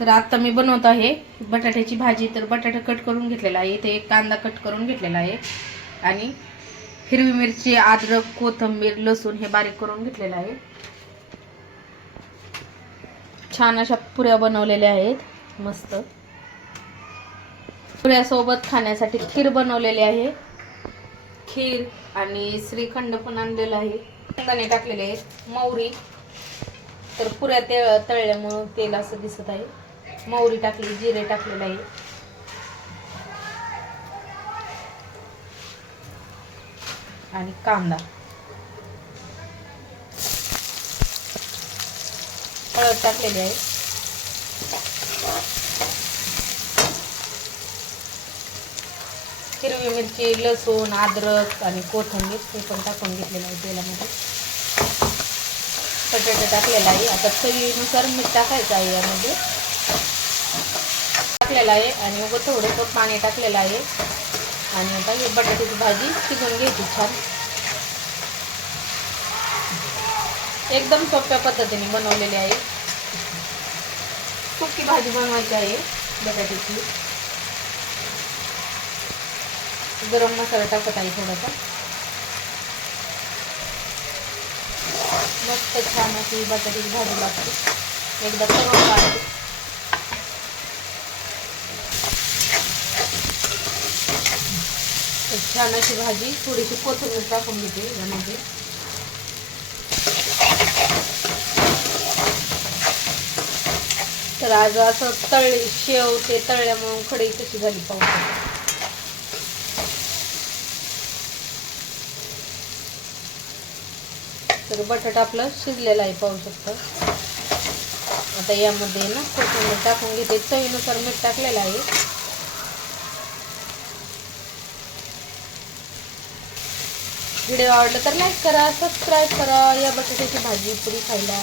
तर आता मी बनवत आहे बटाट्याची भाजी. तर बटाटा कट करून घेतलेला आहे. इथे एक कांदा कट करून घेतलेला आहे. आणि हिरवी मिरची अद्रक कोथिंबीर लसूण हे बारीक करून घेतलेलं आहे. छान अशा पुऱ्या बनवलेल्या आहेत. मस्त. पुऱ्यासोबत खाण्यासाठी खीर बनवलेली आहे. खीर आणि श्रीखंड पण आणलेलं आहे. शेंगदाणे टाकलेले आहेत. मौरी. तर पुऱ्या ते तळल्यामुळं तेल असं दिसत आहे. मोहरी टाकली जिरे टाकलेलं आहे. आणि कांदा. हळद टाकलेली आहे. हिरवी मिरची लसूण अद्रक आणि कोथिंबीर हे पण टाकून घेतलेलं आहे तेलामध्ये. बटाटे टाकलेला आहे. आता चवीनुसार मीठ टाकायचं आहे यामध्ये. टाकलेला आहे आणि उगं थोडंसं पाणी टाकलेलं आहे. आणि आता ही बटाट्याची भाजी शिजवून घ्यायची छान. एकदम सोप्या पद्धतीने बनवलेली आहे. सुकी भाजी बनवायची आहे बटाट्याची. गरम मसाला टाकत आहे थोडासा. मस्त छान अशी बटाट्याची भाजी लागते. एकदा करून काढते छान अशी भाजी थोडीशी कोथिंबीर टाकून घेते यामध्ये. तर आज असं तळ शेव ते तळल्यामुळे खडी कशी झाली पाहू तर बटाटा आपला शिजलेला आहे पाहू शकता. आता यामध्ये ना कोथिंबीर टाकून घेते. चवीनुसार मीठ टाकलेलं आहे. व्हिडिओ आवडला तर लाईक करा सबस्क्राईब करा. या बटाट्याची भाजी पुरी खायला.